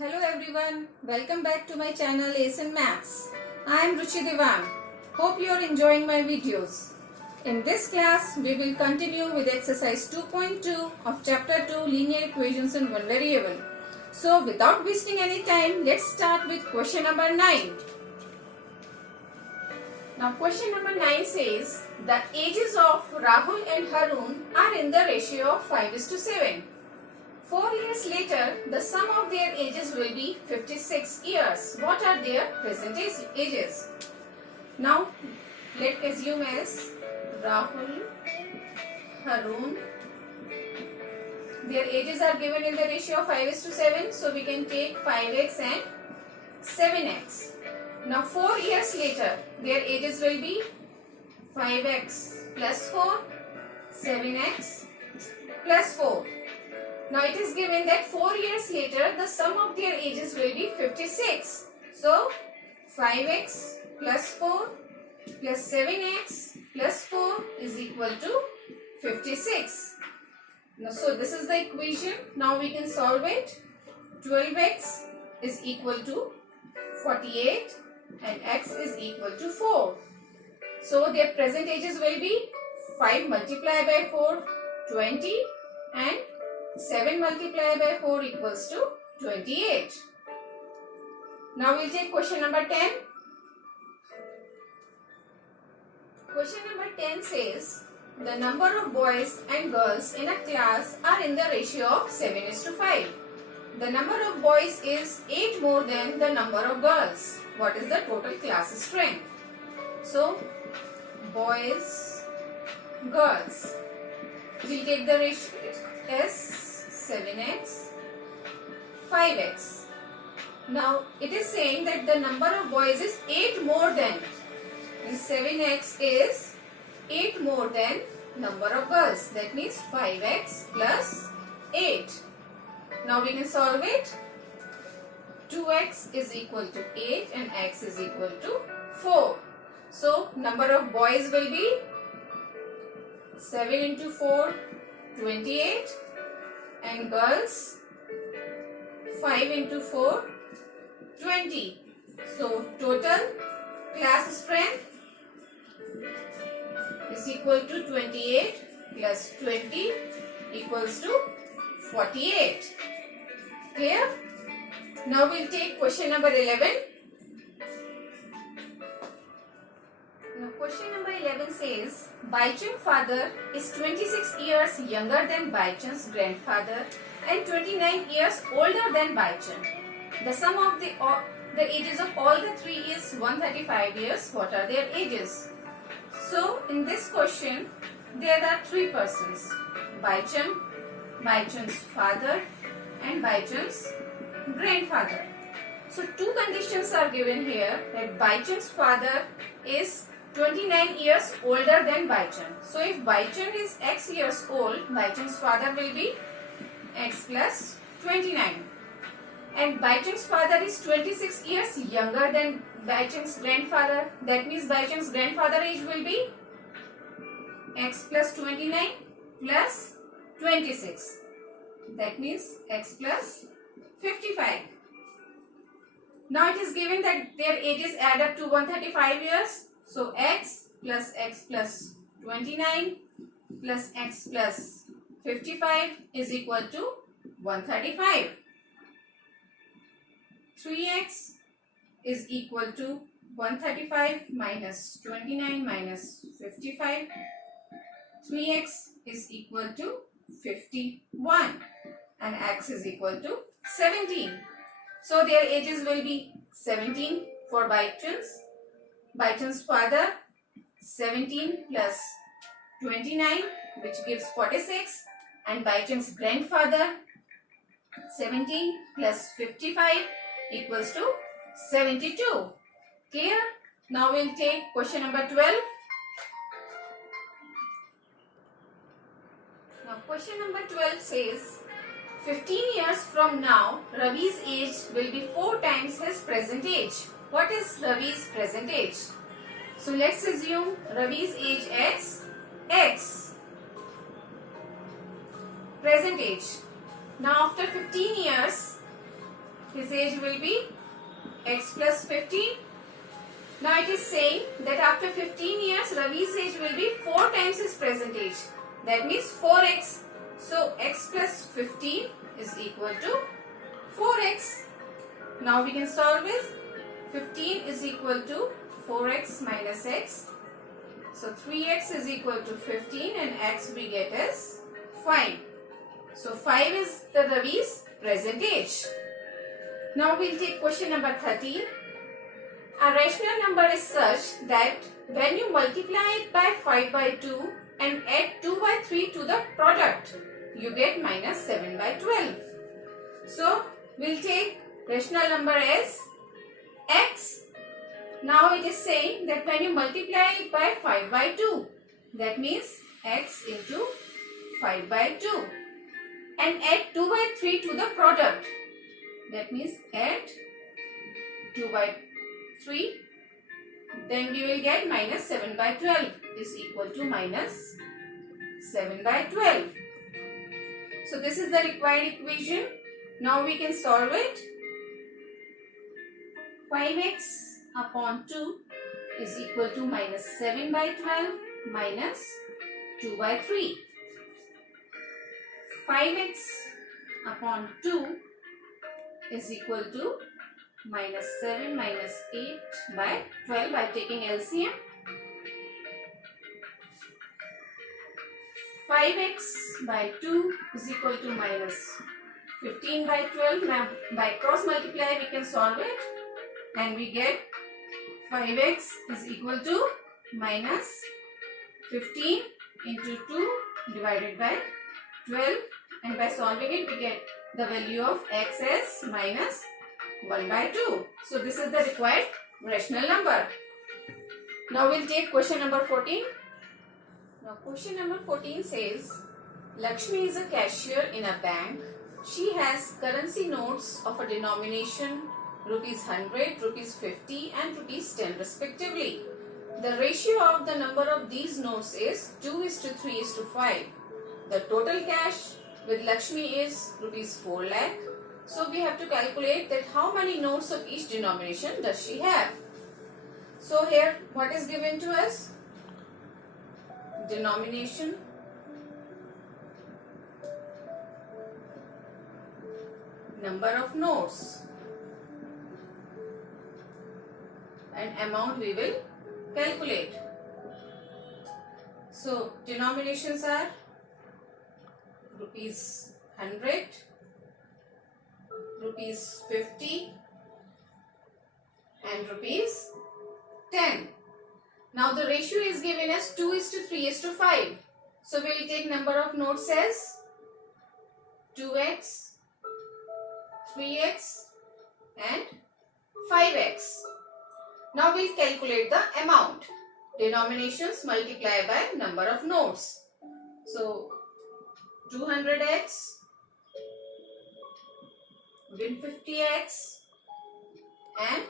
Hello everyone, welcome back to my channel Ace in Maths. I am Ruchi Devang. Hope you are enjoying my videos. In this class, we will continue with exercise 2.2 of chapter 2 linear equations in one variable. So without wasting any time, let's start with question number 9. Now question number 9 says, the ages of Rahul and Harun are in the ratio of 5:7. 4 years later, the sum of their ages will be 56 years. What are their present ages? Now, let's assume as Rahul, Harun. Their ages are given in the ratio of 5:7. So, we can take 5x and 7x. Now, 4 years later, their ages will be 5x plus 4, 7x plus 4. Now it is given that 4 years later the sum of their ages will be 56. So 5x plus 4 plus 7x plus 4 is equal to 56. Now, so this is the equation. Now we can solve it. 12x is equal to 48 and x is equal to 4. So their present ages will be 5 multiplied by 4, 20, and 7 multiplied by 4 equals to 28. Now we'll take question number 10. Question number 10 says, the number of boys and girls in a class are in the ratio of 7:5. The number of boys is 8 more than the number of girls. What is the total class strength? So, boys, girls. We'll take the ratio as 7x, 5x. Now it is saying that the number of boys is 8 more than, and 7x is 8 more than number of girls. That means 5x plus 8. Now we can solve it. 2x is equal to 8 and x is equal to 4. So number of boys will be 7 into 4, 28, and girls 5 into 4, 20. So total class strength is equal to 28 plus 20 equals to 48. Clear? Now we'll take question number 11. Now question number 11 says, Baichung's father is 26 years younger than Baichung's grandfather and 29 years older than Baichung. The sum of the ages of all the three is 135 years. What are their ages? So in this question, there are three persons. Baichung, Baichung's father and Baichung's grandfather. So two conditions are given here, that Baichung's father is 29 years older than Baichung. So if Baichung is x years old, Baichung's father will be x plus 29. And Baichung's father is 26 years younger than Baichung's grandfather. That means Baichung's grandfather age will be x plus 29 plus 26. That means x plus 55. Now it is given that their ages add up to 135 years. So x plus 29 plus x plus 55 is equal to 135. 3x is equal to 135 minus 29 minus 55. 3x is equal to 51 and x is equal to 17. So their ages will be 17 for Baichung's father, 17 plus 29 which gives 46, and Baichung's grandfather 17 plus 55 equals to 72. Clear? Now we'll take question number 12. Now question number 12 says, 15 years from now, Ravi's age will be 4 times his present age. What is Ravi's present age? So let's assume Ravi's age as x. Present age. Now after 15 years, his Ravi's age will be x plus 15. Now it is saying that after 15 years, Ravi's age will be 4 times his present age. That means 4x. So x plus 15 is equal to 4x. Now we can solve this. 15 is equal to 4x minus x. So 3x is equal to 15 and x we get as 5. So 5 is the Ravi's present age. Now we'll take question number 13. A rational number is such that when you multiply it by 5 by 2 and add 2 by 3 to the product, you get minus 7 by 12. So we'll take rational number as x. Now it is saying that when you multiply it by 5 by 2, that means x into 5 by 2 and add 2 by 3 to the product, that means add 2 by 3, then we will get minus 7 by 12 is equal to minus 7 by 12. So this is the required equation. Now we can solve it. 5x upon 2 is equal to minus 7 by 12 minus 2 by 3. 5x upon 2 is equal to minus 7 minus 8 by 12 by taking LCM. 5x by 2 is equal to minus 15 by 12. Now by cross multiply we can solve it and we get 5x is equal to minus 15 into 2 divided by 12, and by solving it we get the value of x as minus 1 by 2. So this is the required rational number. Now we'll take question number 14. Now question number 14 says, Lakshmi is a cashier in a bank. She has currency notes of a denomination rupees 100, rupees 50 and rupees 10 respectively. The ratio of the number of these notes is 2:3:5. The total cash with Lakshmi is rupees 4 lakh. So we have to calculate that how many notes of each denomination does she have. So here what is given to us? Denomination, number of notes, and amount we will calculate. So denominations are rupees 100, rupees 50 and rupees 10. Now the ratio is given as 2:3:5. So we will take number of notes as 2x, 3x and 5x. Now we will calculate the amount. Denominations multiply by number of notes. So 200x, then 50x and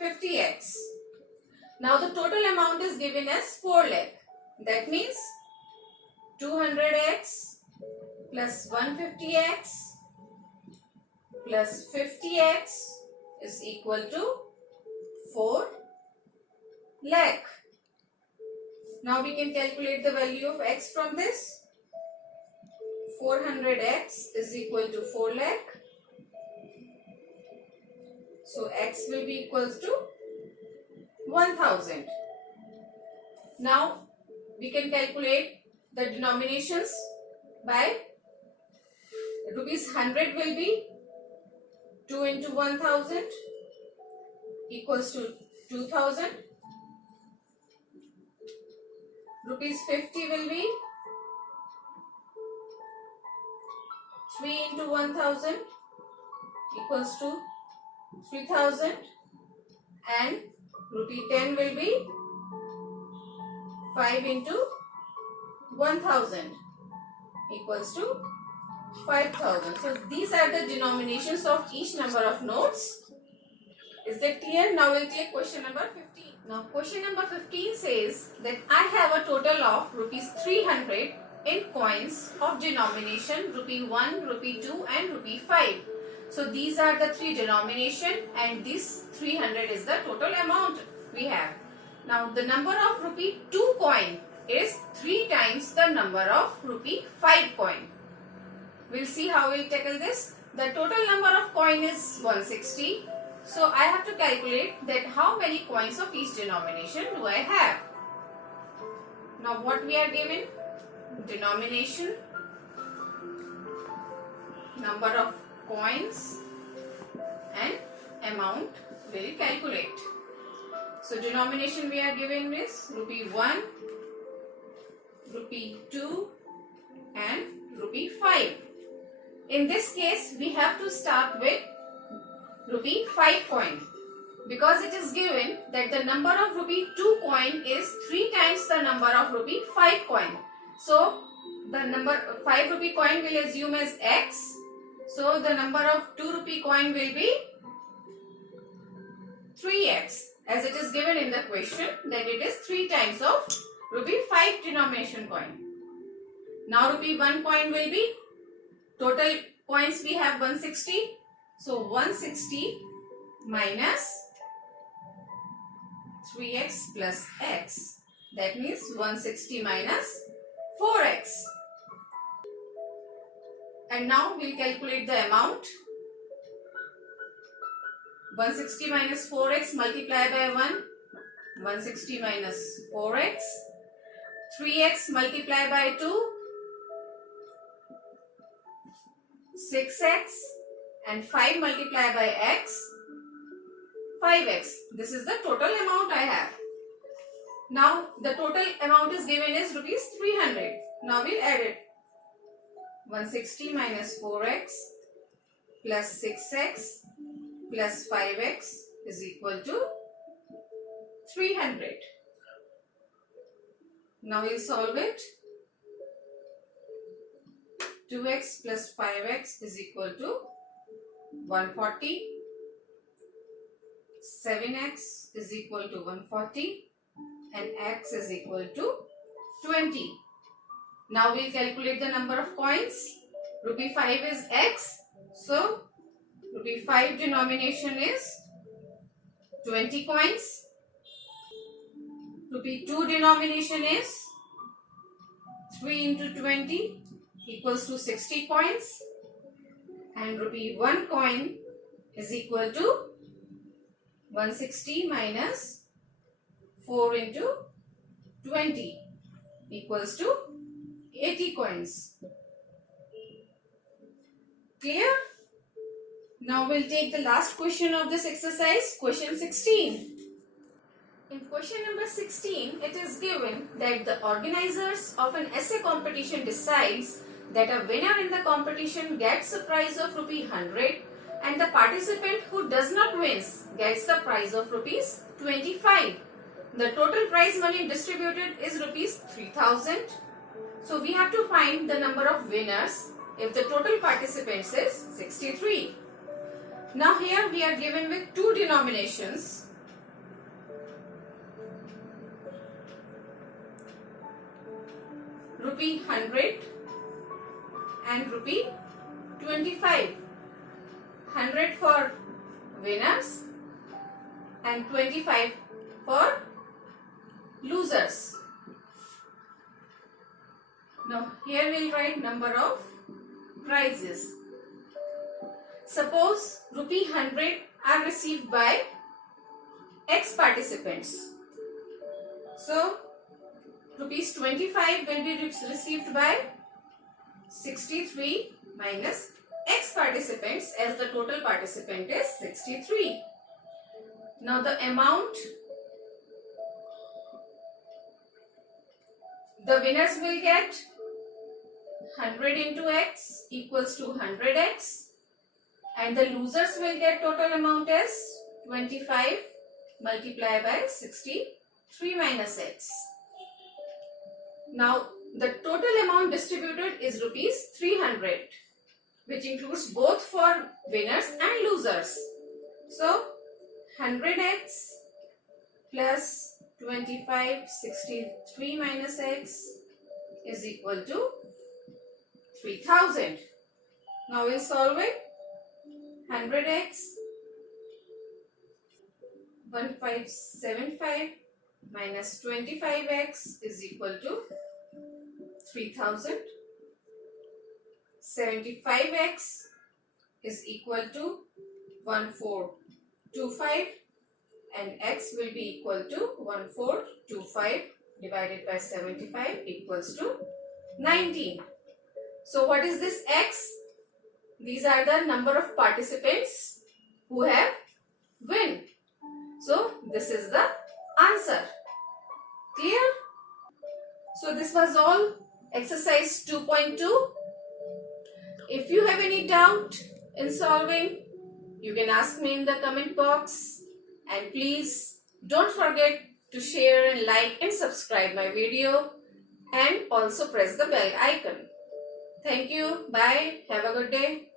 50x. Now the total amount is given as 4 lakh. That means 200x plus 150x plus 50x is equal to 4 lakh. Now we can calculate the value of x from this. 400x is equal to 4 lakh. So x will be equals to 1000. Now we can calculate the denominations by rupees 100 will be 2 into 1000 equals to 2000. Rupees 50 will be 3 into 1000 equals to 3000, and rupee 10 will be 5 into 1000 equals to 5000. So these are the denominations of each number of notes. Is that clear? Now we'll take question number 15. Now question number 15 says that I have a total of rupees 300 in coins of denomination rupee 1, rupee 2 and rupee 5. So these are the three denomination and this 300 is the total amount we have. Now the number of rupee 2 coin is 3 times the number of rupee 5 coin. We'll see how we'll tackle this. The total number of coin is 160. So I have to calculate that how many coins of each denomination do I have. Now what we are given? Denomination, number of coins and amount will calculate. So denomination we are given is rupee 1, rupee 2 and rupee 5. In this case we have to start with rupee 5 coin because it is given that the number of rupee 2 coin is 3 times the number of rupee 5 coin. So the number 5 rupee coin will assume as x. So the number of 2 rupee coin will be 3x as it is given in the question that it is 3 times of rupee 5 denomination coin. Now rupee 1 coin will be, total coins we have 160. So 160 minus 3x plus x, that means 160 minus 4x. And now we'll calculate the amount. 160 minus 4x multiply by 1. 160 minus 4x. 3x multiply by 2. 6x. And 5 multiply by x. 5x. This is the total amount I have. Now the total amount is given as rupees 300. Now we'll add it. 160 minus 4x plus 6x plus 5x is equal to 300. Now we'll solve it. 2x plus 5x is equal to 140. 7x is equal to 140 and x is equal to 20. Now we'll calculate the number of coins. Rupee 5 is x. So rupee 5 denomination is 20 coins. Rupee 2 denomination is 3 into 20 equals to 60 coins. And rupee 1 coin is equal to 160 minus 4 into 20 equals to 80 coins. Clear? Now we'll take the last question of this exercise, question 16. In question number 16, it is given that the organizers of an essay competition decides that a winner in the competition gets a prize of rupee 100 and the participant who does not win gets the prize of rupees 25. The total prize money distributed is rupees 3000. So we have to find the number of winners if the total participants is 63. Now here we are given with two denominations. Rupee 100 and rupee 25. 100 for winners and 25 for losers. Now here we'll write number of prizes. Suppose rupee 100 are received by X participants. So rupees 25 will be received by 63 minus X participants as the total participant is 63. Now the amount, the winners will get 100 into X equals to 100X and the losers will get total amount as 25 multiplied by 63 minus X. Now the total amount distributed is rupees 300, which includes both for winners and losers. So 100x plus 25 63 minus x is equal to 3000. Now we'll solve it. 100x 1575 minus 25x is equal to 3000. 75x is equal to 1425 and x will be equal to 1425 divided by 75 equals to 19. So what is this x? These are the number of participants who have win. So this is the answer. Clear? So this was all exercise 2.2. If you have any doubt in solving, you can ask me in the comment box, and please don't forget to share and like and subscribe my video and also press the bell icon. Thank you. Bye. Have a good day.